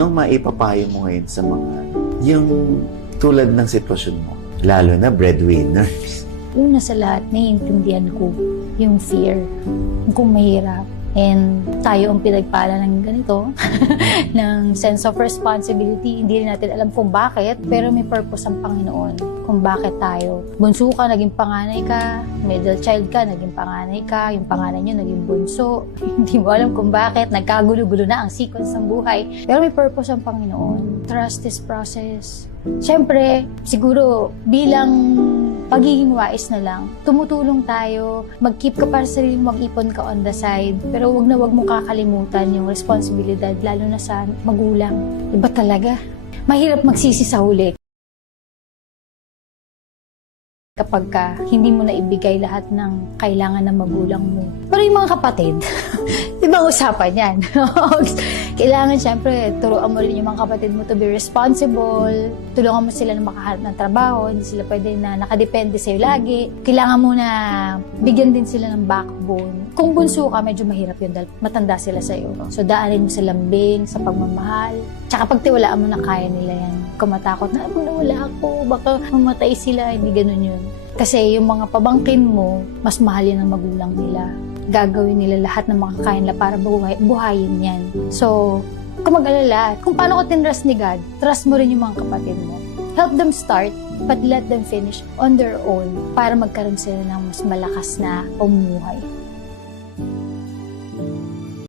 Anong maipapayo mo ngayon sa mga yung tulad ng sitwasyon mo? Lalo na breadwinners. Una sa lahat, naiintindihan ko yung fear, kung mahirap. And tayo ang pinagpala ng ganito, ng sense of responsibility. Hindi natin alam kung bakit, pero may purpose ang Panginoon kung bakit tayo. Bunso ka, naging panganay ka. Middle child ka, naging panganay ka. Yung panganay nyo, naging bunso. Hindi mo alam kung bakit. Nagkagulo-gulo na ang sequence ng buhay. Pero may purpose ang Panginoon. Trust this process. Siyempre, siguro bilang pagiging wais na lang, tumutulong tayo, mag-keep ka para sa sarili, mag-ipon ka on the side, pero wag mong kakalimutan yung responsibilidad, lalo na sa magulang. Iba talaga. Mahirap magsisi sa huli kapag hindi mo na ibigay lahat ng kailangan ng magulang mo. Pero yung mga kapatid, ibang usapan yan. Kailangan syempre, turuan mo rin yung mga kapatid mo to be responsible, tulungan mo sila na makahanap ng trabaho, hindi sila pwede na nakadepende sa'yo lagi. Kailangan mo na bigyan din sila ng backbone. Kung bunso ka, medyo mahirap yun dahil matanda sila sa'yo. So daanin mo sa lambing, sa pagmamahal. Tsaka pagtiwalaan mo na kaya nila yan. Kung matakot na, wala ako, baka mamatay sila, hindi ganun yun. Kasi yung mga pabangkin mo, mas mahal yan ang magulang nila. Gagawin nila lahat ng makakaya nila para buhayin yan. So, kung mag-alala, kung paano ko tinrust ni God, trust mo rin yung mga kapatid mo. Help them start, but let them finish on their own para magkaroon sila ng mas malakas na pamumuhay.